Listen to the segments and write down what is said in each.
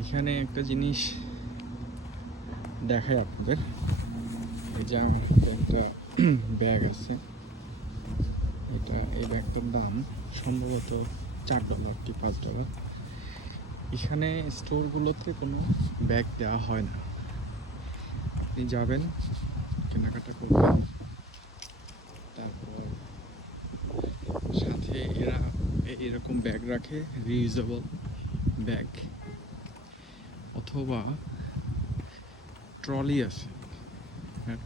এখানে একটা জিনিস দেখাই আপনাদের। এই যে আমার হাতে একটা ব্যাগ আছে, এই ব্যাগটার দাম সম্ভবত $4 কি $5। এখানে স্টোরগুলোতে কোনো ব্যাগ দেওয়া হয় না। আপনি যাবেন, কেনাকাটা করবেন, তারপর সাথে এরা এরকম ব্যাগ রাখে, রিউজেবল ব্যাগ, অথবা ট্রলি আছে,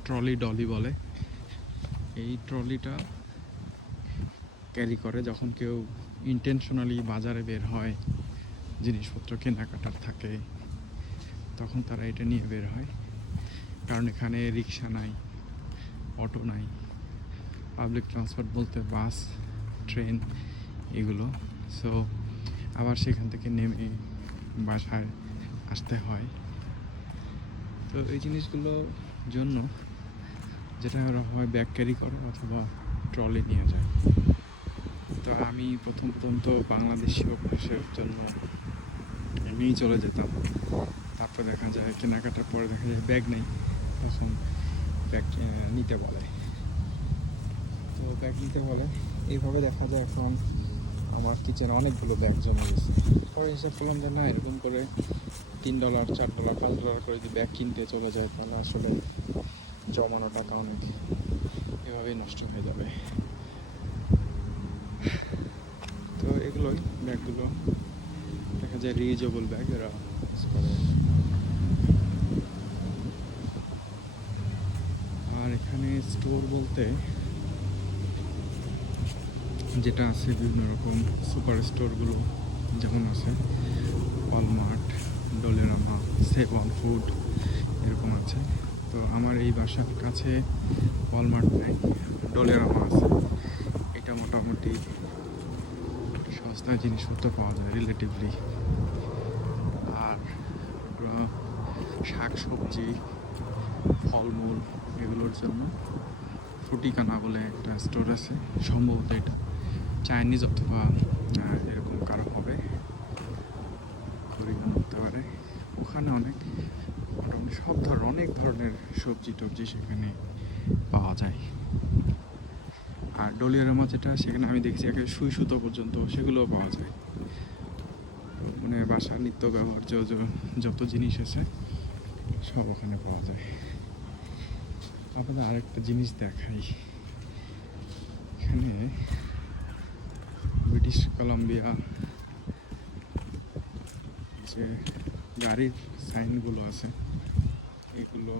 ট্রলি ডলি বলে। এই ট্রলিটা ক্যারি করে যখন কেউ ইন্টেনশনালি বাজারে বের হয়, জিনিসপত্র কেনাকাটার থাকে, তখন তারা এটা নিয়ে বের হয়। কারণ এখানে রিক্সা নাই, অটো নাই, পাবলিক ট্রান্সপোর্ট বলতে বাস, ট্রেন এগুলো। সো আবার সেখান থেকে নেমে বাসায় আসতে হয়। তো এই জিনিসগুলোর জন্য যেটা ওরা হয় ব্যাগ ক্যারি করে অথবা ট্রলি নিয়ে যায়। তো আমি প্রথম তো বাংলাদেশি অভ্যাসের জন্য এমনিই চলে যেতাম। তারপর দেখা যায় কেনাকাটার পরে দেখা যায় ব্যাগ নেই, তখন ব্যাগ নিতে বলে। তো ব্যাগ নিতে বলে, এইভাবে দেখা যায় এখন আমার কিচেনে অনেকগুলো ব্যাগ জমা গেছে। পরে হিসাব করলাম যে না, এরকম করে $3, $4, $5 করে যদি ব্যাগ কিনতে চলে যায়, তাহলে আসলে জমানো টাকা অনেক এভাবেই নষ্ট হয়ে যাবে। তো এগুলোই ব্যাগগুলো দেখা যায় রিউজেবল ব্যাগ এরা ইউজ করে। আর এখানে স্টোর বলতে যেটা আছে, বিভিন্ন রকম সুপার স্টোরগুলো যেমন আছে ওয়ালমার্ট, ডোলেরামা, সেভন ফুড এরকম আছে। তো আমার এই বাসার কাছে ওয়ালমার্ট নেই, ডোলেরামা আছে। এটা মোটামুটি সস্তায় জিনিসপত্র পাওয়া যায় রিলেটিভলি। আর শাক সবজি, ফলমূল এগুলোর জন্য ফ্রুটিকানা বলে একটা স্টোর আছে, সম্ভবত এটা চাইনিজ অথবা এরকম কারো হবে, কোরিয়ান হতে পারে। ওখানে মোটামুটি অনেক ধরনের সবজি টবজি সেখানে পাওয়া যায়। আর ডলিয়ারামা যেটা, সেখানে আমি দেখছি একে সুই সুতো পর্যন্ত সেগুলোও পাওয়া যায়। মানে বাসার নিত্য ব্যবহার্য যত জিনিস আছে সব ওখানে পাওয়া যায়। আপনাদের আরেকটা জিনিস দেখাই, এখানে ব্রিটিশ কলাম্বিয়া যে গাড়ির সাইনগুলো আছে, এগুলো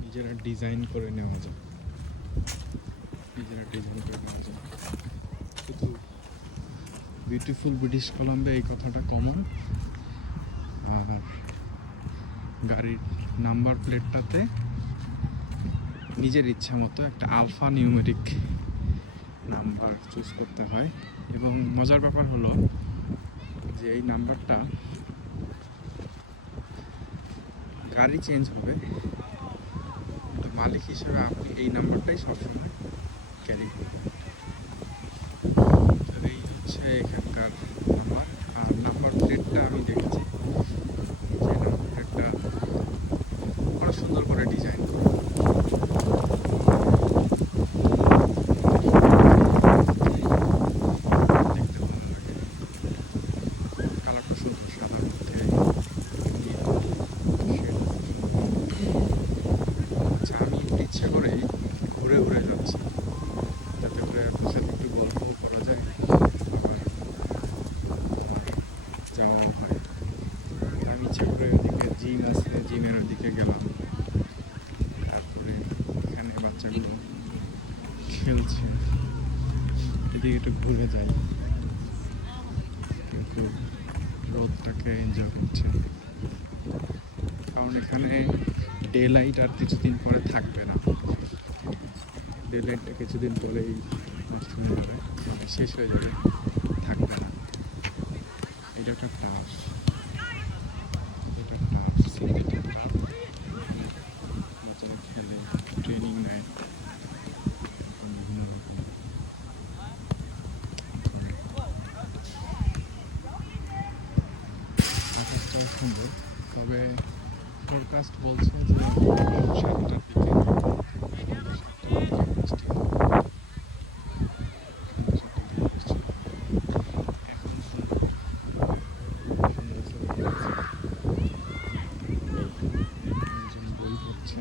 নিজেরা ডিজাইন করে নেওয়া যায়, শুধু বিউটিফুল ব্রিটিশ কলাম্বিয়া এই কথাটা কমন। আর গাড়ির নাম্বার প্লেটটাতে নিজের ইচ্ছা মতো একটা আলফা নিউমেরিক নাম্বার চুজ করতে হয়। এবং মজার ব্যাপার হলো যে এই নাম্বারটা গাড়ি চেঞ্জ হবে, মালিক হিসেবে আপনি এই নাম্বারটাই সবসময় ক্যারি করবেন। তো এই হচ্ছে এখানকার নাম্বার। আর নাম্বার প্লেটটা আমি দেখেছি যে নাম্বার প্লেটটা বড় সুন্দর করে ডিজাইন করা, দেখতে ভালো লাগে। কালারটা সুন্দর, সাদার মধ্যে আচ্ছা, আমি একটু ইচ্ছা করে ঘুরে ঘুরে যাচ্ছি, যাতে করে আপনার সাথে একটু গল্পও করা যায়, আবার যাওয়াও হয়। আমি ইচ্ছা করে ওদিকে জিম আছে, জিমের ওদিকে গেলাম। তারপরে এখানে বাচ্চাগুলো খেলছে, এদিকে একটু ঘুরে যাই, কিন্তু রোদটাকে এনজয় করছে। কারণ এখানে ডে লাইট আর কিছুদিন পরে থাকবে না, ডে লাইটটা কিছুদিন পরেই নষ্ট হয়ে যাবে, শেষ হয়ে যাবে, থাকবে না। এটা একটা টাফ, সিটিটা টাফ। বাচ্চারা খেলে, ট্রেনিং নেয় বিভিন্ন রকম। আকাশটা ওয়েদারটাও সুন্দর, তবে ফরকাস্ট বলছে যে 7টার দিকে বৃষ্টি হবে। এখন সুন্দর সুন্দর একজন বই পড়ছে।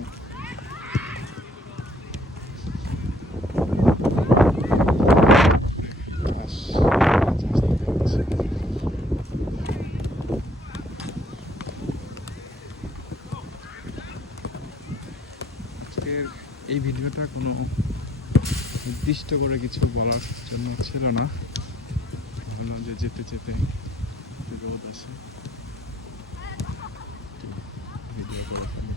আজকের এই ভিডিওটা কোনো নির্দিষ্ট করে কিছু বলার জন্য ছিল না, ভাবলাম যে যেতে যেতে রোদ আছে ভিডিও করে ফেলি।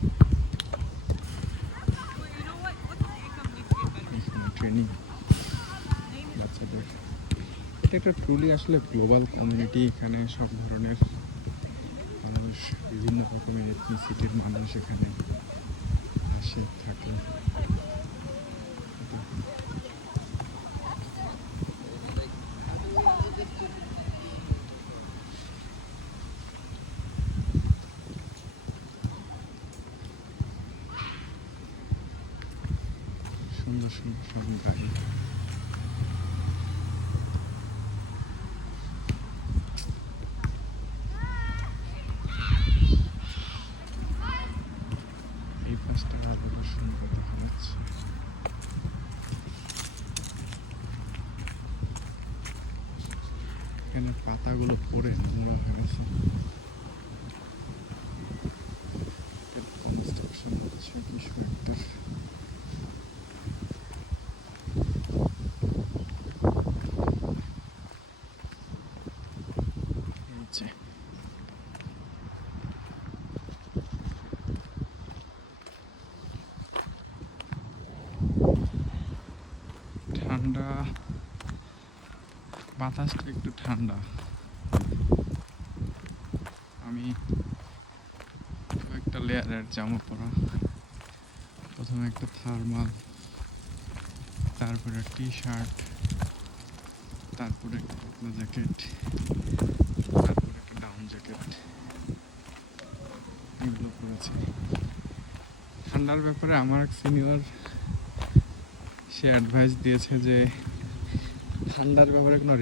ট্রেনিং বাচ্চাদের, এটা একটা ট্রুলি আসলে গ্লোবাল কমিউনিটি। এখানে সব ধরনের মানুষ, বিভিন্ন রকমের এথনিসিটির মানুষ এখানে আসে থাকে। সুন্দর সুন্দর সব গাড়ি। এই পাশটা আরো সুন্দর দেখা যাচ্ছে। এখানে পাতাগুলো পড়ে নোংরা হয়ে গেছে। কনস্ট্রাকশন হচ্ছে কিছু একটা। ঠান্ডা বাতাসটা একটু ঠান্ডা। আমি কয়েকটা লেয়ারের জামা পরা, প্রথমে একটা থার্মাল, তারপরে টি শার্ট, তারপরে একটা পাতলা জ্যাকেট, তারপরে একটা ডাউন জ্যাকেট, এগুলো পরেছি। ঠান্ডার ব্যাপারে আমার এক সিনিয়র সে অ্যাডভাইস দিয়েছে যে ঠান্ডার ব্যাপারে কোনো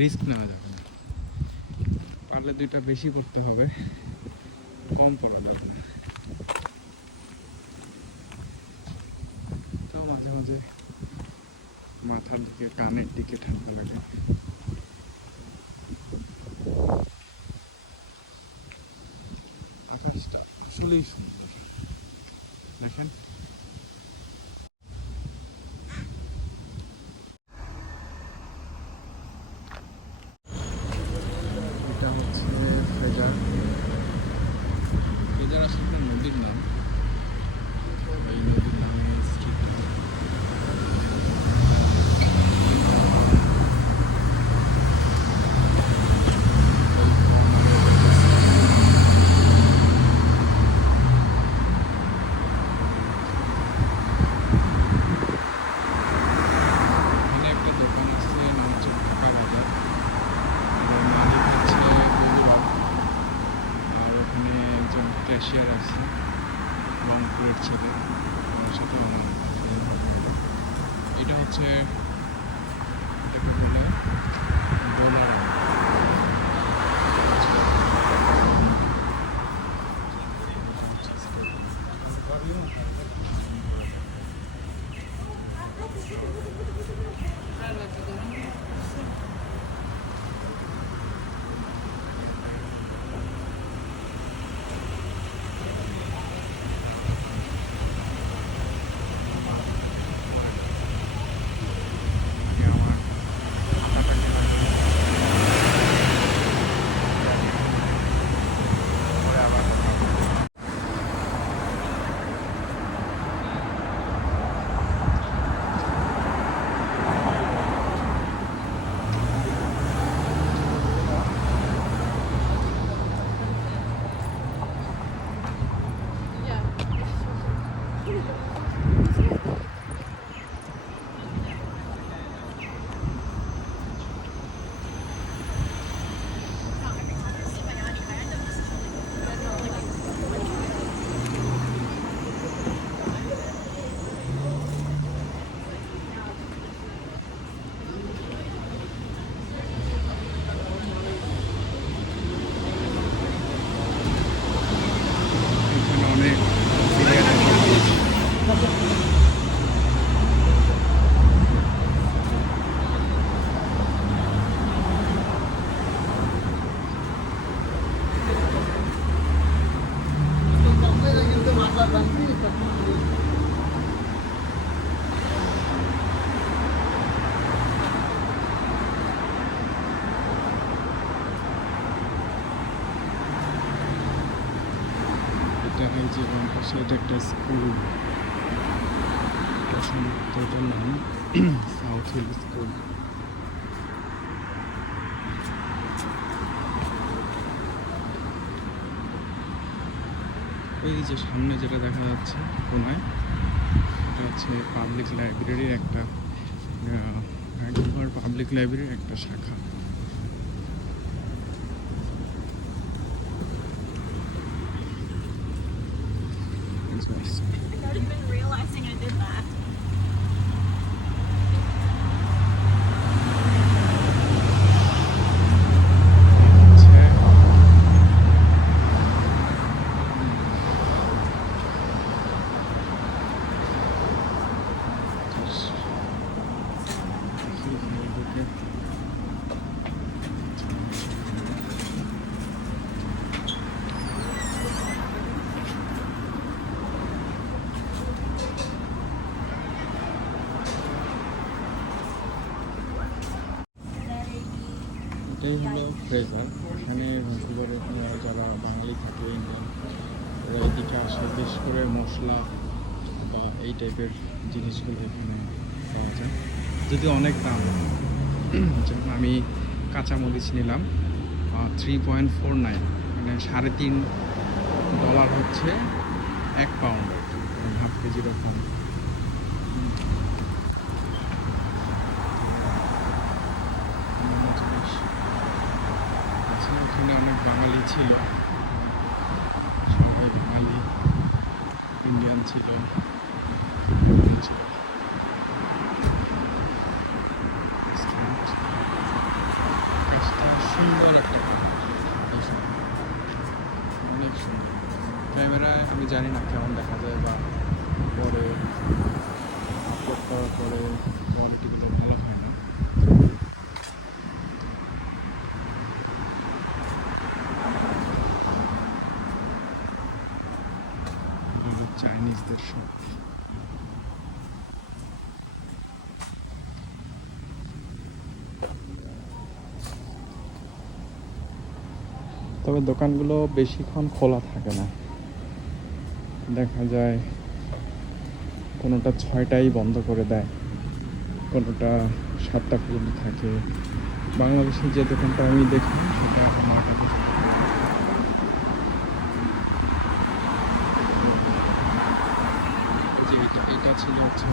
রিস্ক নেওয়া যাবে না, পারলে দুইটা বেশি পড়তে হবে, কম পড়া যাবে না। তো মাঝে মাঝে মাথার দিকে কানের দিকে ঠান্ডা লাগে। আকাশটা আসলেই সুন্দর দেখেন। এটা হচ্ছে ফ্রেজার। ফ্রেজার আসলে নদীর নাম, এই নদীর নামে স্ট্রিট। ক্যাশিয়ার আছে রংপুরের ছেলে, আমার সাথে আমার এটা হচ্ছে, এটাকে বলে বলার। এই যে বাম পাশে এটা একটা স্কুল, এটা সম্ভবত এটার নাম সাউথ হিল স্কুল। এই যে সামনে যেটা দেখা যাচ্ছে কোনায়, এটা হচ্ছে পাবলিক লাইব্রেরির একটা ভ্যাঙ্কুভার পাবলিক লাইব্রেরির একটা শাখা। I don't even realizing I did that. হচ্ছে এটাই হলো ফ্রেজার। এখানে ভ্যাঙ্কুভারে যারা বাঙালি থাকে ইন্ডিয়ান, ওরা এদিকে আসে, বেশ করে মশলা বা এই টাইপের জিনিসগুলো এখানে পাওয়া যায়, যদি অনেক দাম। যেমন আমি কাঁচামরিচ নিলাম $3.49, মানে $3.5 হচ্ছে 1 পাউন্ড, হাফ কেজি রকম। আচ্ছা, এখানে অনেক বাঙালি ছিল, সবাই বাঙালি, ইন্ডিয়ান ছিল, ছিল রেস্টুরেন্ট। কাজটা সুন্দর একটা বিষয়, অনেক সুন্দর। ক্যামেরায় আমি জানি না কেমন দেখা যায়, বা পরে আপলোড করার পরে কোয়ালিটিগুলো ভালো হয় না। চাইনিজদের সব তবে দোকানগুলো বেশিক্ষণ খোলা থাকে না, দেখা যায় কোনোটা 6টায় বন্ধ করে দেয়, কোনোটা 7টা পর্যন্ত থাকে। বাংলাদেশে যে দোকানটা আমি দেখলাম সেটা 9টা পর্যন্ত। যে এটা ছিল হচ্ছে